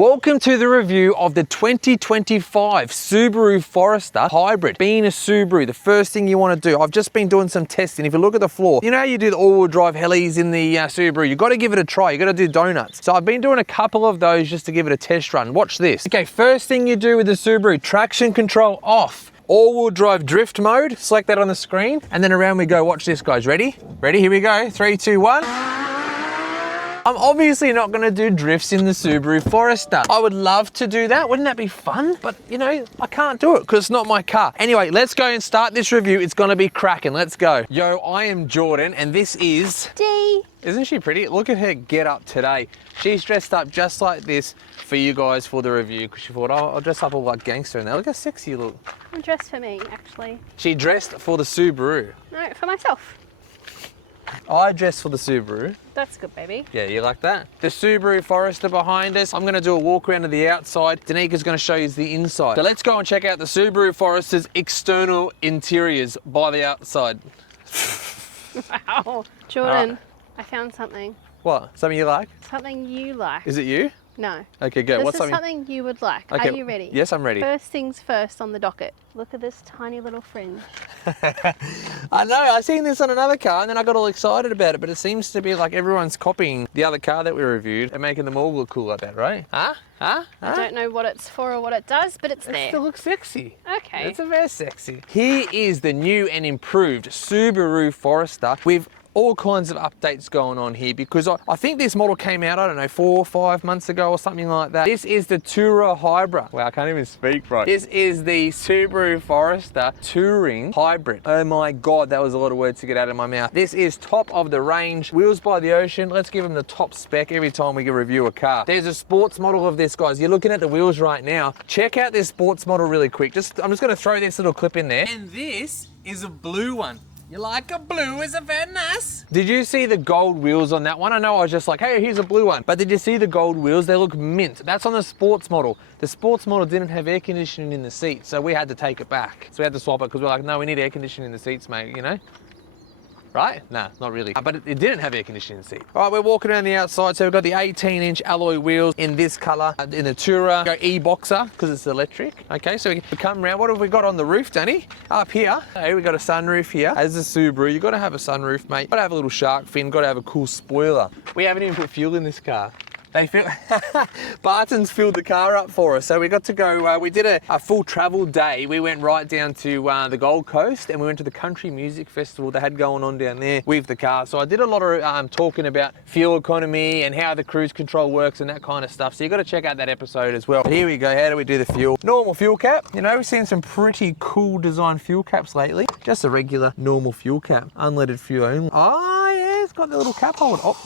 Welcome to the review of the 2025 Subaru Forester Hybrid. Being a Subaru, the first thing you want to do, I've just been doing some testing. If you look at the floor, you know how you do the all-wheel drive helis in the Subaru, you got to give it a try, you got to do donuts. So I've been doing a couple of those just to give it a test run. Watch this. Okay, first thing you do with the Subaru, traction control off. All-wheel drive drift mode, select that on the screen, and then around we go. Watch this, guys. Ready? Ready, here we go. 3, 2, 1. I'm obviously not going to do drifts in the Subaru Forester. I would love to do that. Wouldn't that be fun? But, you know, I can't do it because it's not my car. Anyway, let's go and start this review. It's going to be cracking. Let's go. Yo, I am Jordan, and this is... Dee. Isn't she pretty? Look at her get up today. She's dressed up just like this for you guys for the review because she thought, oh, I'll dress up all like gangster in there. Look how sexy you look. I'm dressed for me, actually. She dressed for the Subaru. No, for myself. I dressed for the Subaru. That's good, baby. Yeah, you like that? The Subaru Forester behind us. I'm gonna do a walk around to the outside. Danika's gonna show you the inside. So let's go and check out the Subaru Forester's external interiors by the outside. Wow. Jordan, Right. I found something. What? Something you like? Something you like. Is it you? No. Okay, go. This What's is something you would like. Okay. Are you ready? Yes, I'm ready. First things first on the docket. Look at this tiny little fringe. I know, I seen this on another car and then I got all excited about it, but it seems to be like everyone's copying the other car that we reviewed and making them all look cool like that, right? Huh? Huh? I don't know what it's for or what it does, but it's It there. still looks sexy. Okay. It's a very sexy. Here is the new and improved Subaru Forester with all kinds of updates going on here because I think this model came out, I don't know, 4 or 5 months ago or something like that. This is the Tourer Hybrid. Wow, I can't even speak, bro. This is the Subaru Forester Touring Hybrid. Oh my God, that was a lot of words to get out of my mouth. This is top of the range, wheels by the ocean. Let's give them the top spec every time we review a car. There's a sports model of this, guys. You're looking at the wheels right now. Check out this sports model really quick. I'm just gonna throw this little clip in there. And this is a blue one. You like a blue? Is it very nice? Did you see the gold wheels on that one? I know I was just like, hey, here's a blue one. But did you see the gold wheels? They look mint. That's on the sports model. The sports model didn't have air conditioning in the seats, so we had to take it back. So we had to swap it because we're like, no, we need air conditioning in the seats, mate, you know? Right? Nah, not really. But it didn't have air conditioning seat. All right, we're walking around the outside. So we've got the 18-inch alloy wheels in this color. In the Tourer, go E-Boxer because it's electric. Okay, so we come around. What have we got on the roof, Danny? Up here, hey, we got a sunroof here. As a Subaru, you got to have a sunroof, mate. Got to have a little shark fin. Got to have a cool spoiler. We haven't even put fuel in this car. Bartons filled the car up for us. So we got to go, we did a full travel day. We went right down to the Gold Coast and we went to the country music festival they had going on down there with the car. So I did a lot of talking about fuel economy and how the cruise control works and that kind of stuff. So you got to check out that episode as well. But here we go. How do we do the fuel? Normal fuel cap. You know, we've seen some pretty cool design fuel caps lately. Just a regular normal fuel cap. Unleaded fuel only. Oh yeah, it's got the little cap holder. Oh,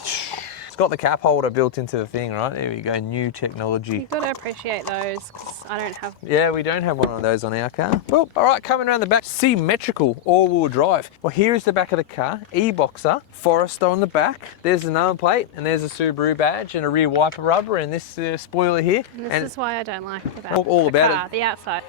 it's got the cap holder built into the thing, right? There we go, new technology. You've got to appreciate those because I don't have... Yeah, we don't have one of those on our car. Well, all right, coming around the back, symmetrical all-wheel drive. Well, here is the back of the car, E-Boxer, Forester on the back. There's the number plate, and there's a Subaru badge, and a rear wiper rubber, and this spoiler here. And this is why I don't like the back all of the about car, it. the outside.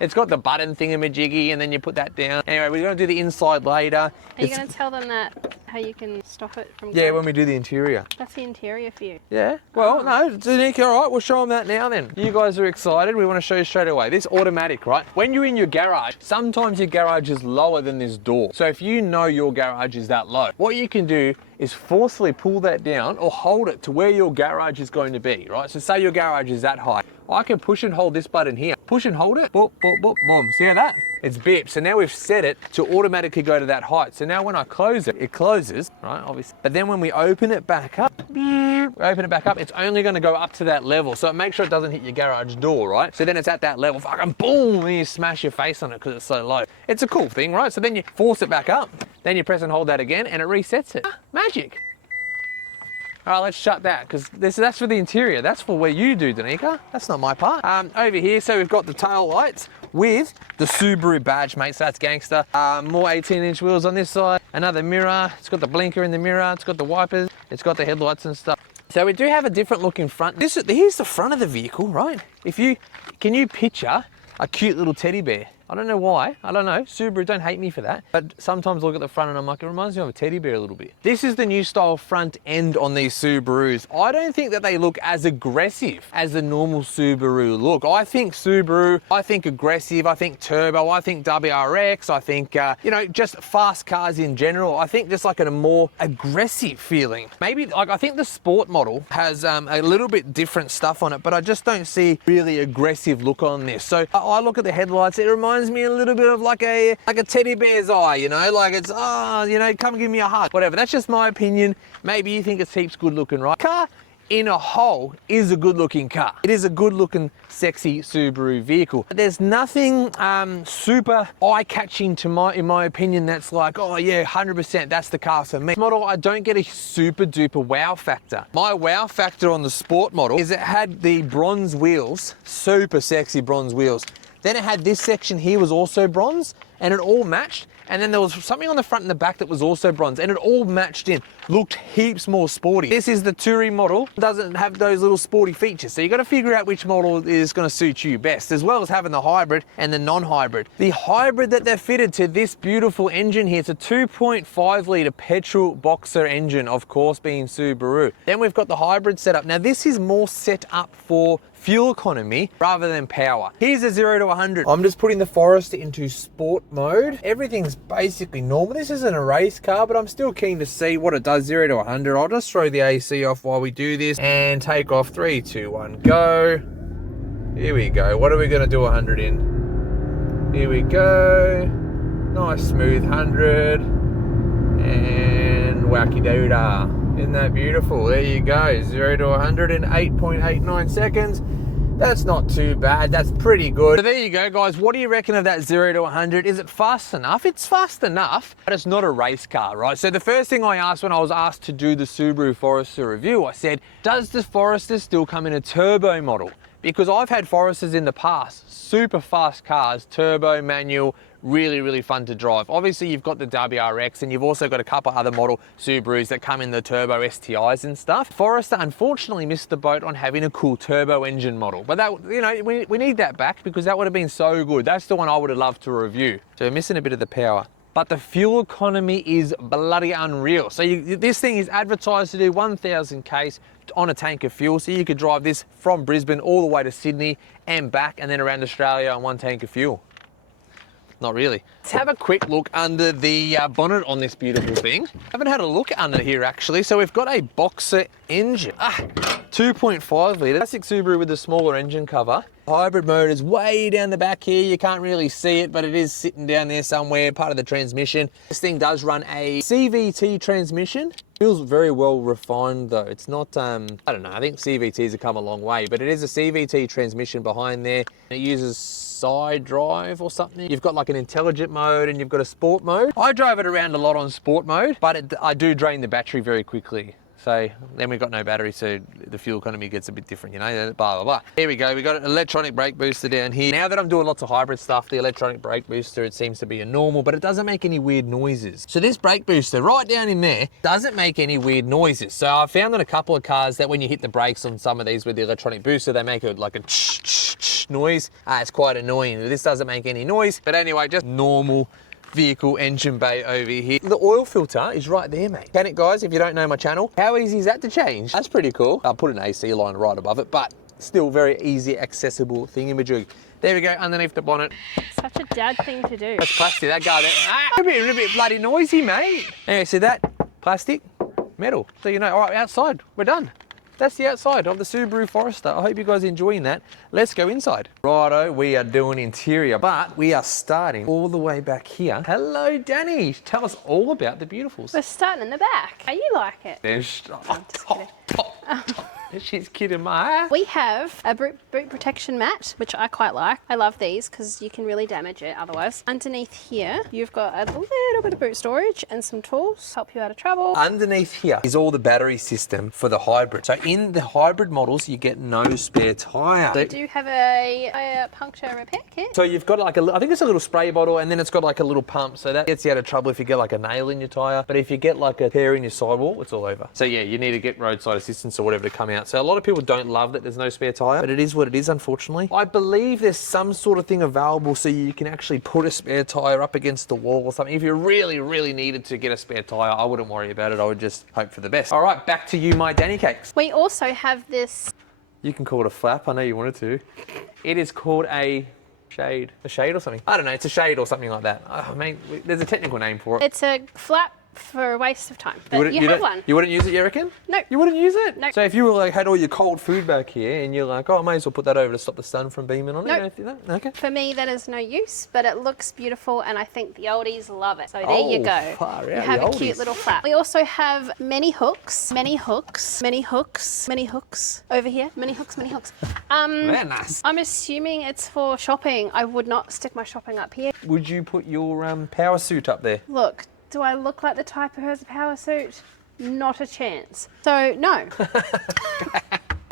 It's got the button thingamajiggy, and then you put that down. Anyway, we're going to do the inside later. Are you going to tell them that how you can stop it from Yeah, going? when we do the interior. That's the interior for you. Yeah, well, no, Danica, all right, we'll show them that now then. You guys are excited, we want to show you straight away. This automatic, right? When you're in your garage, sometimes your garage is lower than this door. So if you know your garage is that low, what you can do is forcefully pull that down or hold it to where your garage is going to be, right? So say your garage is that high. I can push and hold this button here. Push and hold it, boop, boop, boop, boom. See how that? It's beeped. So now we've set it to automatically go to that height. So now when I close it, it closes, right, obviously. But then when we open it back up, it's only going to go up to that level. So make sure it doesn't hit your garage door, right? So then it's at that level, fucking boom, and you smash your face on it because it's so low. It's a cool thing, right? So then you force it back up, then you press and hold that again, and it resets it. Magic. All right, let's shut that because that's for the interior. That's for where you do, Danica. That's not my part. Over here, so we've got the tail lights with the Subaru badge, mate. So that's gangster. More 18-inch wheels on this side. Another mirror. It's got the blinker in the mirror. It's got the wipers. It's got the headlights and stuff. So we do have a different looking front. Here's the front of the vehicle, right? Can you picture a cute little teddy bear? I don't know why. I don't know. Subaru, don't hate me for that. But sometimes I look at the front and I'm like, it reminds me of a teddy bear a little bit. This is the new style front end on these Subarus. I don't think that they look as aggressive as the normal Subaru look. I think Subaru, I think aggressive, I think turbo, I think WRX, I think, you know, just fast cars in general. I think just like a more aggressive feeling. Maybe, like, I think the sport model has a little bit different stuff on it, but I just don't see really aggressive look on this. So I look at the headlights, it reminds me a little bit of like a teddy bear's eye, you know, like it's, oh, you know, come give me a hug, whatever. That's just my opinion. Maybe you think it's heaps good looking, right? Car in a whole is a good looking car. It is a good looking, sexy Subaru vehicle. There's nothing super eye-catching in my opinion that's like, oh yeah, 100% that's the car for me. This model, I don't get a super duper wow factor. My wow factor on the sport model is it had the bronze wheels, super sexy bronze wheels. Then it had this section here was also bronze and it all matched. And then there was something on the front and the back that was also bronze and it all matched in. Looked heaps more sporty. This is the Touring model. Doesn't have those little sporty features. So you got to figure out which model is going to suit you best, as well as having the hybrid and the non-hybrid. The hybrid that they're fitted to this beautiful engine here, it's a 2.5 litre petrol boxer engine, of course being Subaru. Then we've got the hybrid setup. Now this is more set up for fuel economy rather than power. Here's a 0 to 100. I'm just putting the Forester into sport mode. Everything's basically normal. This isn't a race car, but I'm still keen to see what it does 0 to 100. I'll just throw the AC off while we do this and take off. 3, 2, 1, go. Here we go. What are we gonna do 100 in? Here we go. Nice smooth 100. And wacky doodah. Isn't that beautiful? There you go, 0 to 100 in 8.89 seconds. That's not too bad, that's pretty good. So there you go, guys. What do you reckon of that 0 to 100? Is it fast enough? It's fast enough, but it's not a race car, right? So the first thing I asked when I was asked to do the Subaru Forester review, I said, does the Forester still come in a turbo model? Because I've had Foresters in the past, super fast cars, turbo, manual, really, really fun to drive. Obviously, you've got the WRX and you've also got a couple other model Subarus that come in the turbo STIs and stuff. Forester unfortunately missed the boat on having a cool turbo engine model, but that, you know, we need that back because that would have been so good. That's the one I would have loved to review. So we're missing a bit of the power. But the fuel economy is bloody unreal. So this thing is advertised to do 1,000 Ks on a tank of fuel. So you could drive this from Brisbane all the way to Sydney and back and then around Australia on one tank of fuel. Not really. Let's have a quick look under the bonnet on this beautiful thing. Haven't had a look under here actually. So we've got a boxer engine. 2.5 litre. Classic Subaru with the smaller engine cover. Hybrid mode is way down the back here. You can't really see it, but it is sitting down there somewhere, part of the transmission. This thing does run a CVT transmission. Feels very well refined though. It's not, I don't know, I think CVTs have come a long way, but it is a CVT transmission behind there. It uses side drive or something. You've got like an intelligent mode and you've got a sport mode. I drove it around a lot on sport mode, but I do drain the battery very quickly. So then we've got no battery, so the fuel economy gets a bit different, you know, blah, blah, blah. Here we go, we got an electronic brake booster down here. Now that I'm doing lots of hybrid stuff, the electronic brake booster, it seems to be a normal, but it doesn't make any weird noises. So this brake booster right down in there doesn't make any weird noises. So I found on a couple of cars that when you hit the brakes on some of these with the electronic booster, they make like a noise. It's quite annoying. This doesn't make any noise, but anyway, just normal vehicle engine bay over here. The oil filter is right there, mate. Mechanic guys, if you don't know my channel, how easy is that to change? That's pretty cool. I'll put an AC line right above it, but still very easy, accessible thingamajig. There we go, underneath the bonnet. Such a dad thing to do. That's plastic, that guy there. A bit bloody noisy, mate. Anyway, see that? Plastic, metal. So you know, all right, outside, we're done. That's the outside of the Subaru Forester. I hope you guys are enjoying that. Let's go inside. Righto, we are doing interior, but we are starting all the way back here. Hello, Danny. Tell us all about the beautifuls. We're starting in the back. How you like it? She's kidding me. We have a boot protection mat, which I quite like. I love these because you can really damage it otherwise. Underneath here, you've got a little bit of boot storage and some tools to help you out of trouble. Underneath here is all the battery system for the hybrid. So in the hybrid models, you get no spare tyre. You do have a puncture repair kit. So you've got like I think it's a little spray bottle and then it's got like a little pump. So that gets you out of trouble if you get like a nail in your tyre. But if you get like a tear in your sidewall, it's all over. So yeah, you need to get roadside assistance or whatever to come out out. So a lot of people don't love that there's no spare tyre, but it is what it is, unfortunately. I believe there's some sort of thing available so you can actually put a spare tyre up against the wall or something. If you really, really needed to get a spare tyre, I wouldn't worry about it. I would just hope for the best. All right, back to you, my Danny Cakes. We also have this. You can call it a flap. I know you wanted to. It is called a shade. A shade or something? I don't know. It's a shade or something like that. I mean, there's a technical name for it. It's a flap for a waste of time. But you have one. You wouldn't use it, you reckon? No. You wouldn't use it? No. So if you were like had all your cold food back here and you're like, oh, I may as well put that over to stop the sun from beaming on it. Nope. Okay. For me, that is no use, but it looks beautiful, and I think the oldies love it. So there you go. Far out, you have the a cute oldies. little flap. We also have many hooks over here. Many hooks. Very nice. I'm assuming it's for shopping. I would not stick my shopping up here. Would you put your power suit up there? Look, do I look like the type who has a power suit? Not a chance. So, no.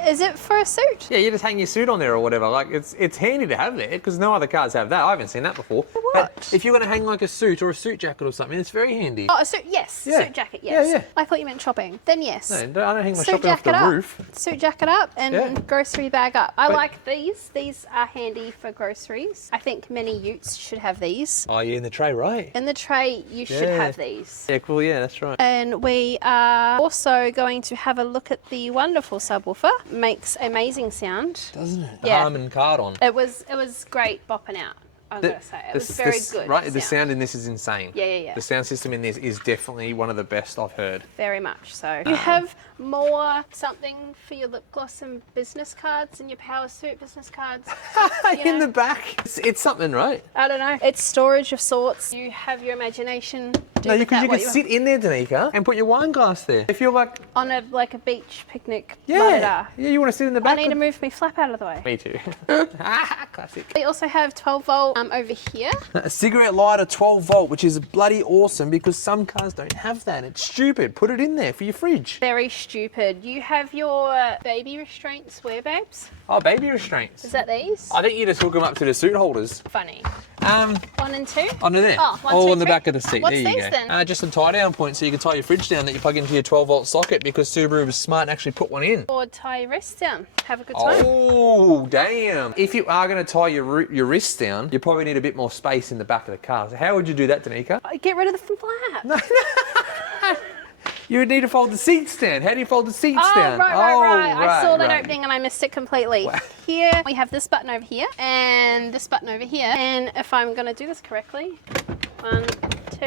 Is it for a suit? Yeah, you just hang your suit on there or whatever. Like, it's handy to have there because no other cars have that. I haven't seen that before. What? But if you're going to hang like a suit or a suit jacket or something, it's very handy. Oh, a suit, yes. Yeah. Suit jacket, yes. Yeah. I thought you meant shopping. Then yes. No, I don't hang my Suit shopping off the jacket up. roof. Suit jacket up and Yeah. grocery bag up. I But- like these. These are handy for groceries. I think many utes should have these. Oh, yeah, in the tray, right? In the tray, you should Yeah. have these. Yeah, cool. Yeah, that's right. And we are also going to have a look at the wonderful subwoofer. Makes amazing sound. Doesn't it? Yeah. Harman Kardon. It was great bopping out. I'm gonna say it was very good. Right, the sound in this is insane. Yeah. The sound system in this is definitely one of the best I've heard. Very much so. You have more something for your lip gloss and business cards and your power suit business cards. you In know? the back, it's something, right? I don't know. It's storage of sorts. You have your imagination. No, you can sit in there, Danica, and put your wine glass there. If you're like, on a beach picnic. yeah, you want to sit in the I back. need to move my flap out of the way. Me too. Classic. We also have 12 volt over here. A cigarette lighter 12 volt, which is bloody awesome because some cars don't have that. It's stupid. Put it in there for your fridge. Very stupid. You have your baby restraints where, babes? Oh, baby restraints. Is that these? I think you just hook them up to the suit holders. Funny. 1 and 2? Under there. Oh, 1, oh 2, on the 3. back of the seat. What's there you these go. then? Just some tie down points so you can tie your fridge down that you plug into your 12 volt socket because Subaru was smart and actually put one in. Or tie your wrists down. Have a good time. Oh, damn. If you are going to tie your wrists down, you probably need a bit more space in the back of the car. So how would you do that, Danica? Get rid of the flap. No. You would need to fold the seats down. How do you fold the seats down? Right. I saw that right. opening and I missed it completely. Wow. Here we have this button over here and this button over here. And if I'm going to do this correctly, 1,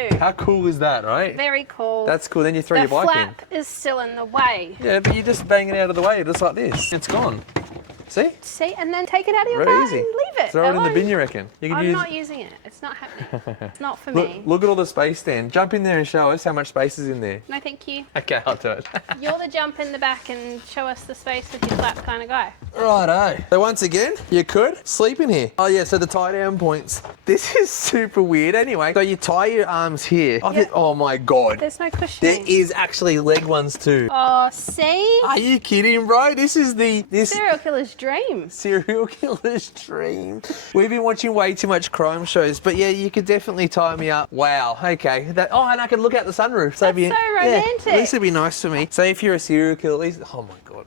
2. How cool is that, right? Very cool. That's cool. Then you throw the your bike flap is still in the way. in. Yeah, but you just bang it out of the way just like this. It's gone. See? See, and then take it out of your Very car easy. and leave it. Throw it in the alone. bin, you reckon? You could I'm use. not using it. It's not happening. It's not for me. Look at all the space then. Jump in there and show us how much space is in there. No, thank you. Okay, I'll do it. You're the jump in the back and show us the space with your flap kind of guy. Righto. So once again, you could sleep in here. Oh yeah, so the tie down points. This is super weird anyway. So you tie your arms here. Oh my God. There's no cushioning. There is actually leg ones too. Oh, see? Are you kidding, bro? This is this Serial killer's dream. serial killer's dream. We've been watching way too much crime shows, but yeah, you could definitely tie me up. Wow. Okay. And I can look out the sunroof. So That's so romantic. Yeah, at least it'd be nice for me. So if you're a serial killer, at least. Oh my God.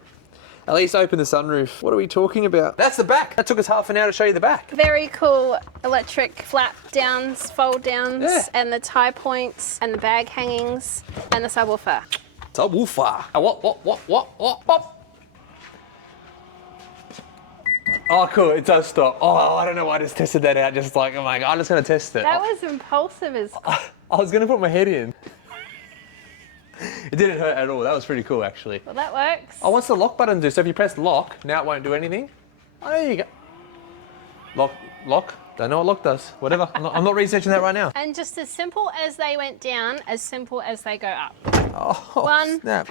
At least open the sunroof. What are we talking about? That's the back. That took us half an hour to show you the back. Very cool electric flap downs, fold downs, Yeah. and the tie points, and the bag hangings, and the subwoofer. Subwoofer. What? Oh, cool. It does stop. Oh, I don't know why I just tested that out. Just like, oh my God, I'm just going to test it. That was impulsive as... I was going to put my head in. It didn't hurt at all. That was pretty cool, actually. Well, that works. Oh, what's the lock button do? So if you press lock, now it won't do anything. Oh, there you go. Lock. Don't know what lock does. Whatever. I'm not researching that right now. And just as simple as they went down, as simple as they go up. Oh, 1, snap.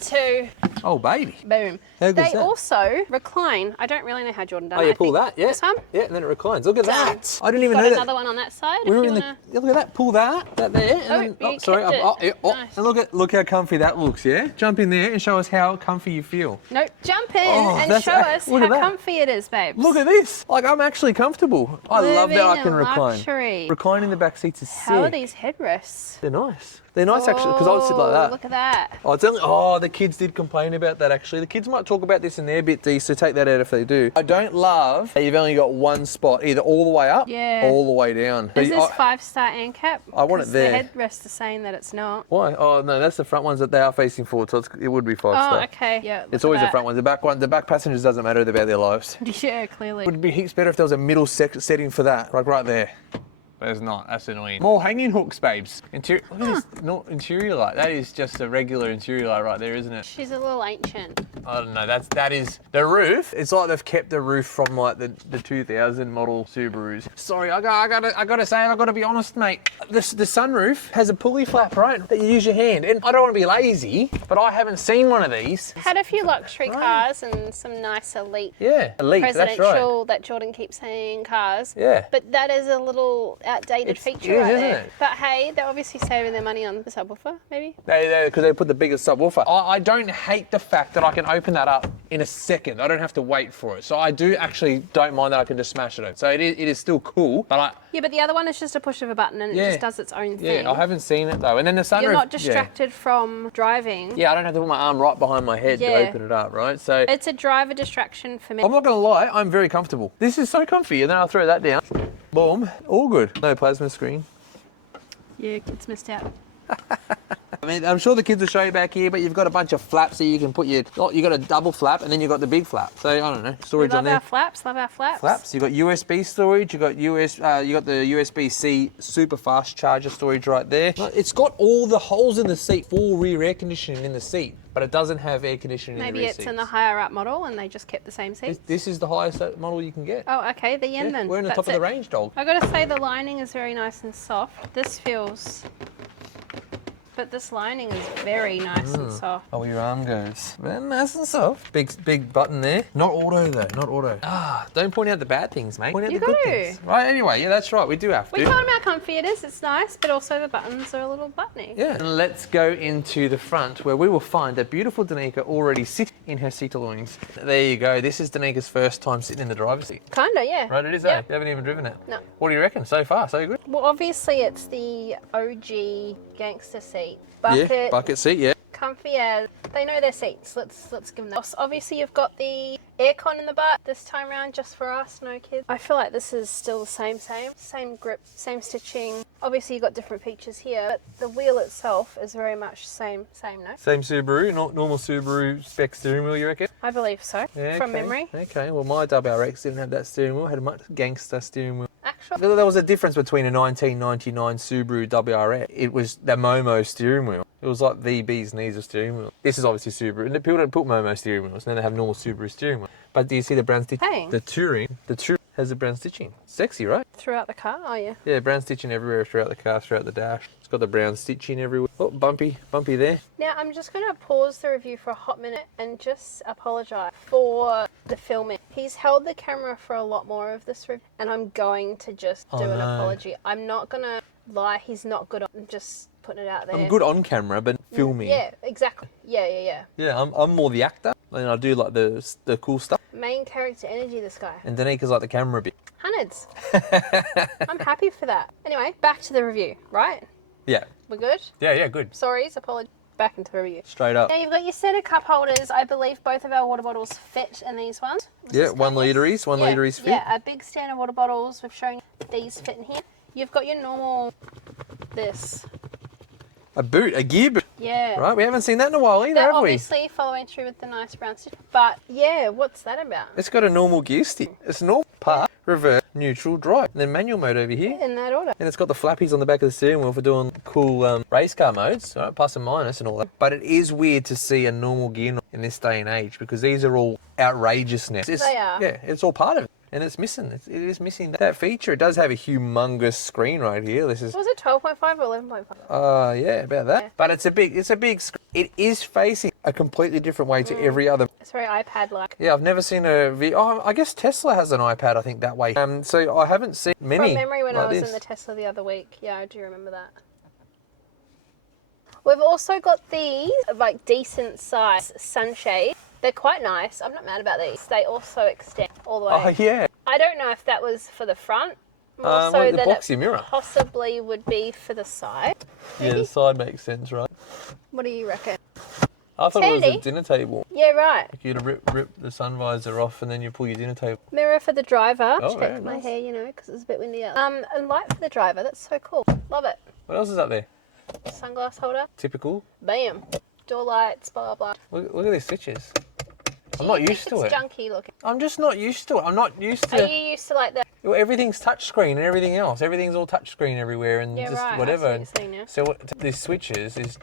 2, Oh, baby. boom. How good's They that? also recline. I don't really know how Jordan does it. Oh, you I pull think that, yeah. This one? Yeah, and then it reclines. Look at Done. that. I didn't even Got know that. another one on that side. We if were you in the. wanna... Yeah, look at that. Pull that there. And you sorry. kept it. Nice. And look how comfy that looks. Yeah. Jump in there and show us how comfy you feel. Nope. Jump in Oh, and that's- show us look how at that. comfy it is, babes. Look at this. Like I'm actually comfortable. I love that I Living can in recline. luxury. Reclining in the back seats is How are sick. these headrests? They're nice. They're nice actually, because I would sit like that. Look at that. Oh, it's only, the kids did complain about that actually. The kids might talk about this in their bit, D, so take that out if they do. I don't love that you've only got one spot, either all the way up or all the way down. Is this 5-star ANCAP? I want it there. The headrest is saying that it's not. Why? Oh, no, that's the front ones that they are facing forward, so it would be 5-star. Oh, okay. Yeah. It's always the front ones. The back passengers doesn't matter about their lives. Yeah, clearly. It would be heaps better if there was a middle setting for that, like right there. There's not. That's annoying. More hanging hooks, babes. Look at this interior light. That is just a regular interior light right there, isn't it? She's a little ancient. I don't know. That is the roof. It's like they've kept the roof from like the 2000 model Subarus. Sorry, I gotta say, I gotta be honest, mate. The sunroof has a pulley flap, right? That you use your hand. And I don't want to be lazy, but I haven't seen one of these. Had a few luxury cars and some nice elite. Yeah, elite. That's right. Presidential that Jordan keeps saying cars. Yeah. But that is a little outdated feature it is, right isn't there. it? But hey, they're obviously saving their money on the subwoofer, maybe? Because they put the biggest subwoofer. I don't hate the fact that I can open that up in a second. I don't have to wait for it. So I don't mind that I can just smash it open. So it is still cool, but Yeah, but the other one is just a push of a button and it just does its own thing. Yeah, I haven't seen it though. And then the sunroof. You're not distracted from driving. Yeah, I don't have to put my arm right behind my head to open it up, right? So it's a driver distraction for me. I'm not going to lie, I'm very comfortable. This is so comfy, and then I'll throw that down. Boom, all good. No plasma screen. Yeah, kids missed out. I mean, I'm sure the kids will show you back here, but you've got a bunch of flaps so you can put you got a double flap and then you've got the big flap. So I don't know, storage on there. Love our flaps. Flaps. You've got USB storage. You got the USB-C super fast charger storage right there. It's got all the holes in the seat for rear air conditioning in the seat, but it doesn't have air conditioning in the rear Maybe it's in the higher up model and they just kept the same seats. This is the highest model you can get. Oh, okay, the yen then. We're in the top of the range, dog. I gotta say the lining is very nice and soft. This feels... But this lining is very nice and soft. Oh, your arm goes. Very nice and soft. Big button there. Not auto though, not auto. Don't point out the bad things, mate. Point out the good things. Right, anyway, yeah, that's right. We do have to. We told them how comfy it is. It's nice, but also the buttons are a little buttony. Yeah. And let's go into the front where we will find a beautiful Danica already sitting in her seat loins. There you go. This is Danica's first time sitting in the driver's seat. Kinda, yeah. Right, it is, Yep. You haven't even driven it? No. What do you reckon? So far, so good? Well, obviously it's the OG gangster seat. Bucket, bucket seat, yeah. comfy as. They know their seats. Let's give them that. Obviously you've got the aircon in the butt this time round just for us, no kids. I feel like this is still the same grip, same stitching. Obviously you've got different features here, but the wheel itself is very much same, no? Same Subaru, not normal Subaru spec steering wheel, you reckon? I believe so, Yeah, from memory. Okay, well my WRX didn't have that steering wheel, it had a much gangster steering wheel. Actually, There was a difference between a 1999 Subaru WRX. It was the Momo steering wheel. It was like the bee's knees of steering wheel. This is obviously Subaru. And people don't put Momo steering wheels, and then they have normal Subaru steering wheel. But do you see the brown stitching? Hey. The Touring has the brown stitching. Sexy, right? throughout the car, oh yeah. Yeah, brown stitching everywhere throughout the car, throughout the dash. It's got the brown stitching everywhere. Oh, bumpy there. Now I'm just going to pause the review for a hot minute and just apologise for the filming. He's held the camera for a lot more of this review and I'm going to just do an apology. I'm not going to lie, he's not good on just putting it out there. I'm good on camera, but filming. Yeah, exactly. Yeah. Yeah, I'm more the actor, and I do like the cool stuff. Main character energy, this guy. And Danica's like the camera bit. Hundreds. I'm happy for that. Anyway, back to the review, right? Yeah. We're good? Yeah, good. Sorry, apologies. Back into the review. Straight up. Now you've got your set of cup holders. I believe both of our water bottles fit in these ones. Yeah, 1 litres, 1 litres fit. Yeah, a big stand of water bottles. We've shown these fit in here. You've got your normal, this. A boot, a gear boot. Yeah. Right, we haven't seen that in a while either, They're have we? obviously following through with the nice brown stitch. But yeah, what's that about? It's got a normal gear stick. It's normal, park, reverse, neutral, drive. And then manual mode over here. In that order. And it's got the flappies on the back of the steering wheel for doing cool race car modes, right? Plus and minus and all that. But it is weird to see a normal gear in this day and age because these are all outrageous now. They are. Yeah, it's all part of it. And it's missing. It is missing that feature. It does have a humongous screen right here. This is. Was it 12.5 or 11.5? Yeah, about that. Yeah. But it's a big screen. It is facing a completely different way to every other. It's very iPad-like. Yeah, I've never seen I guess Tesla has an iPad, I think, that way. So I haven't seen many. From memory, when like I was this. in the Tesla the other week, yeah, I do remember that. We've also got these, like, decent size sunshades. They're quite nice. I'm not mad about these. They also extend all the way. Oh, yeah. I don't know if that was for the front, more so the than boxy it mirror. possibly would be for the side. Yeah, the side makes sense, right? What do you reckon? I thought it was handy. a dinner table. Yeah, right. Like you'd rip the sun visor off and then you pull your dinner table. Mirror for the driver. Oh, very Check my nice. hair, you know, because it's a bit windy out. And light for the driver. That's so cool. Love it. What else is up there? Sunglass holder. Typical. Bam. Door lights, blah, blah. Look at these switches. I'm not used to it. It's junky looking. I'm just not used to it. I'm not used to... Are you used to like that? Well, everything's touchscreen and everything else. Everything's all touchscreen everywhere and Yeah, just right. whatever. I see what you're saying now. So these switches is...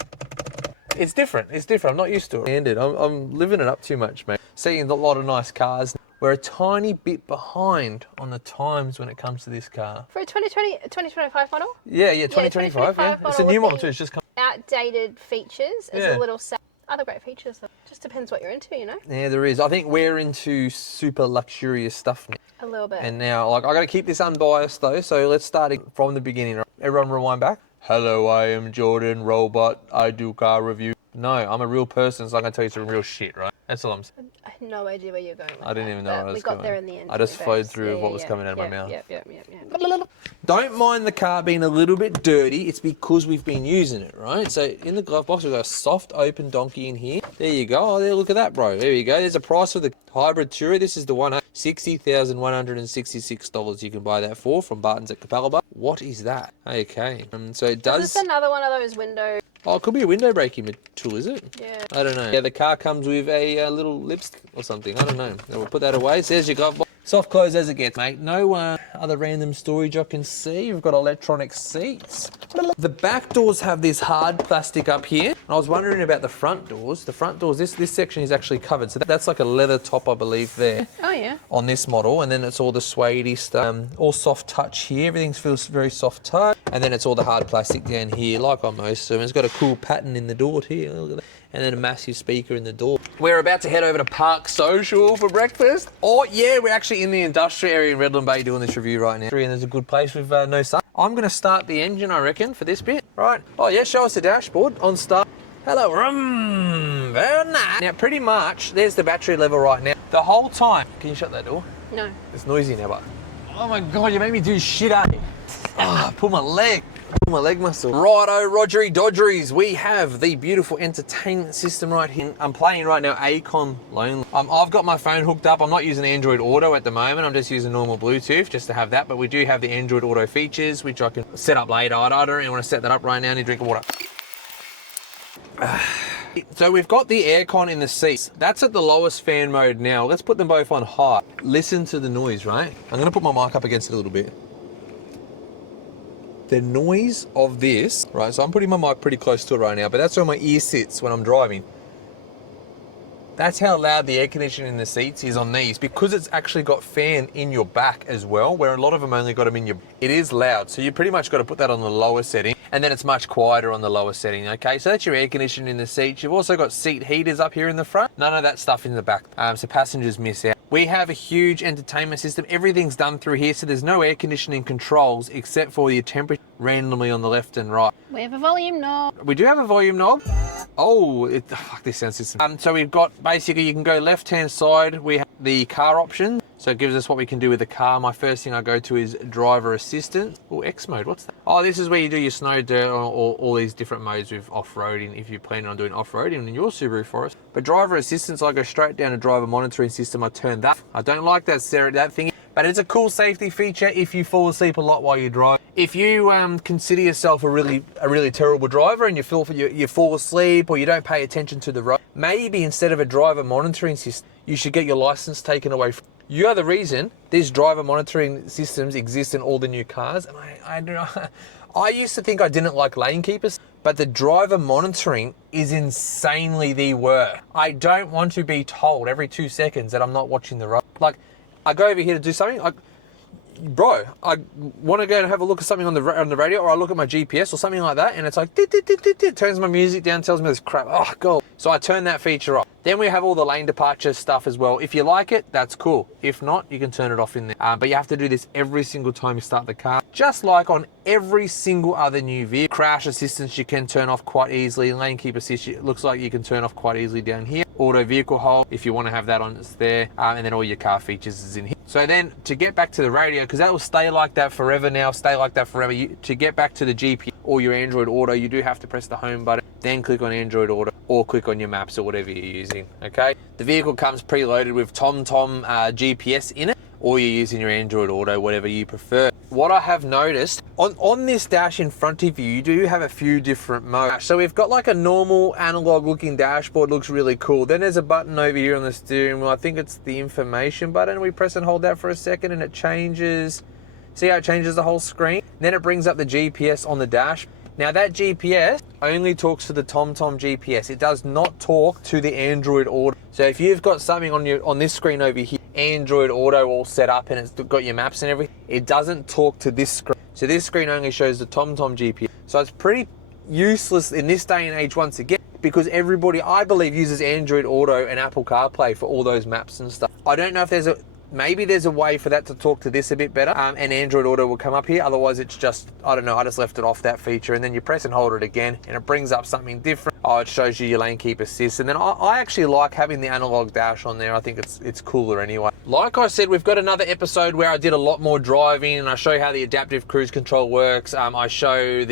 It's different. It's different. I'm not used to it. I'm living it up too much, mate. Seeing a lot of nice cars. We're a tiny bit behind on the times when it comes to this car. For a 2025 model? Yeah, 2025, yeah. It's a model new would model be too. It's just come. Outdated features is Yeah. a little sad. Other great features though. Just depends what you're into, you know? Yeah, there is. I think we're into super luxurious stuff now. A little bit. And now, like, I got to keep this unbiased though. So let's start it from the beginning. Right? Everyone rewind back. Hello, I am Jordan, robot. I do car review. No, I'm a real person, so I'm going to tell you some real shit, right? That's all I'm saying. I had no idea where you're going with I didn't that, even know but where I was we got going. there in the end. I just too, flowed babes. through what was coming out of my mouth. Yep. Don't mind the car being a little bit dirty. It's because we've been using it, right? So in the glove box, we've got a soft open donkey in here. There you go. Oh, there, look at that, bro. There you go. There's a price for the hybrid Tourer. This is the one, $60,166 you can buy that for from Bartons Capalaba. What is that? Okay. So it does... Is this another one of those window... Oh, it could be a window breaking tool, is it? Yeah. I don't know. Yeah, the car comes with a little lipstick or something. I don't know. We'll put that away. So there's your glove box. Soft close as it gets, mate. No other random storage I can see. We've got electronic seats. The back doors have this hard plastic up here. I was wondering about the front doors. The front doors, this section is actually covered. So that's like a leather top, I believe, there. Oh, yeah. On this model, and then it's all the suede stuff, all soft touch here. Everything feels very soft touch, and then it's all the hard plastic down here, like on most of them. It's got a cool pattern in the door here, look at that. And then a massive speaker in the door. We're about to head over to Park Social for breakfast. Oh yeah, we're actually in the industrial area in Redland Bay doing this review right now. And there's a good place with no sun. I'm gonna start the engine, I reckon, for this bit. Right. Oh yeah, show us the dashboard on start. Hello, very nice. Now pretty much, there's the battery level right now. The whole time, can you shut that door? No. It's noisy now, but. Oh my God, you made me do shit, eh? Oh, pull my leg muscle. Righto, Rogery Dodgeries. We have the beautiful entertainment system right here. I'm playing right now Acon Lonely. I've got my phone hooked up. I'm not using Android Auto at the moment. I'm just using normal Bluetooth just to have that. But we do have the Android Auto features, which I can set up later. I don't really want to set that up right now. I need a drink of water. So we've got the aircon in the seats. That's at the lowest fan mode now. Let's put them both on high. Listen to the noise, right? I'm going to put my mic up against it a little bit. The noise of this, right? So I'm putting my mic pretty close to it right now, but that's where my ear sits when I'm driving. That's how loud the air conditioning in the seats is on these, because it's actually got fan in your back as well, where a lot of them only got them in your... It is loud, so you pretty much got to put that on the lower setting, and then it's much quieter on the lower setting, okay? So that's your air conditioning in the seats. You've also got seat heaters up here in the front. None of that stuff in the back, so passengers miss out. We have a huge entertainment system. Everything's done through here, so there's no air conditioning controls except for your temperature randomly on the left and right. We have a volume knob. We do have a volume knob. Oh, fuck this sound system. So we've got, basically you can go left-hand side. We have the car option. So it gives us what we can do with the car. My first thing I go to is driver assistant. Oh, X mode, what's that? Oh, this is where you do your snow, dirt, or all these different modes with off-roading, if you're planning on doing off-roading in your Subaru Forester. But driver assistance, I go straight down to driver monitoring system. I turn that. I don't like that thing, but it's a cool safety feature if you fall asleep a lot while you drive. If you consider yourself a really terrible driver and you fall asleep or you don't pay attention to the road, maybe instead of a driver monitoring system, you should get your license taken away from you. You are the reason these driver monitoring systems exist in all the new cars. And I don't know. I used to think I didn't like lane keepers, but the driver monitoring is insanely the worst. I don't want to be told every 2 seconds that I'm not watching the road. Like, I go over here to do something, bro, I want to go and have a look at something on the radio, or I look at my GPS or something like that, and it's like, turns my music down, tells me this crap. Oh, God. So I turn that feature off. Then we have all the lane departure stuff as well. If you like it, that's cool. If not, you can turn it off in there. But you have to do this every single time you start the car. Just like on every single other new vehicle. Crash assistance you can turn off quite easily. Lane keep assist, it looks like you can turn off quite easily down here. Auto vehicle hold, if you want to have that on, it's there. And then all your car features is in here. So then to get back to the radio, because that will stay like that forever now, stay like that forever. To get back to the GPS or your Android Auto, you do have to press the home button, then click on Android Auto or click on your maps or whatever you're using, okay? The vehicle comes preloaded with TomTom GPS in it, or you're using your Android Auto, whatever you prefer. What I have noticed, on this dash in front of you, you do have a few different modes. So we've got like a normal analog looking dashboard, looks really cool. Then there's a button over here on the steering wheel. I think it's the information button. We press and hold that for a second and it changes. See how it changes the whole screen? Then it brings up the GPS on the dash. Now that GPS only talks to the TomTom GPS. It does not talk to the Android Auto. So if you've got something on this screen over here, Android Auto all set up and it's got your maps and everything, it doesn't talk to this screen. So this screen only shows the TomTom GPS. So it's pretty useless in this day and age once again, because everybody, I believe, uses Android Auto and Apple CarPlay for all those maps and stuff. I don't know if maybe there's a way for that to talk to this a bit better, and Android Auto will come up here. Otherwise, it's just, I don't know, I just left it off that feature, and then you press and hold it again, and it brings up something different. Oh, it shows you your lane keep assist, and then I actually like having the analog dash on there. I think it's cooler anyway. Like I said, we've got another episode where I did a lot more driving, and I show you how the adaptive cruise control works. I show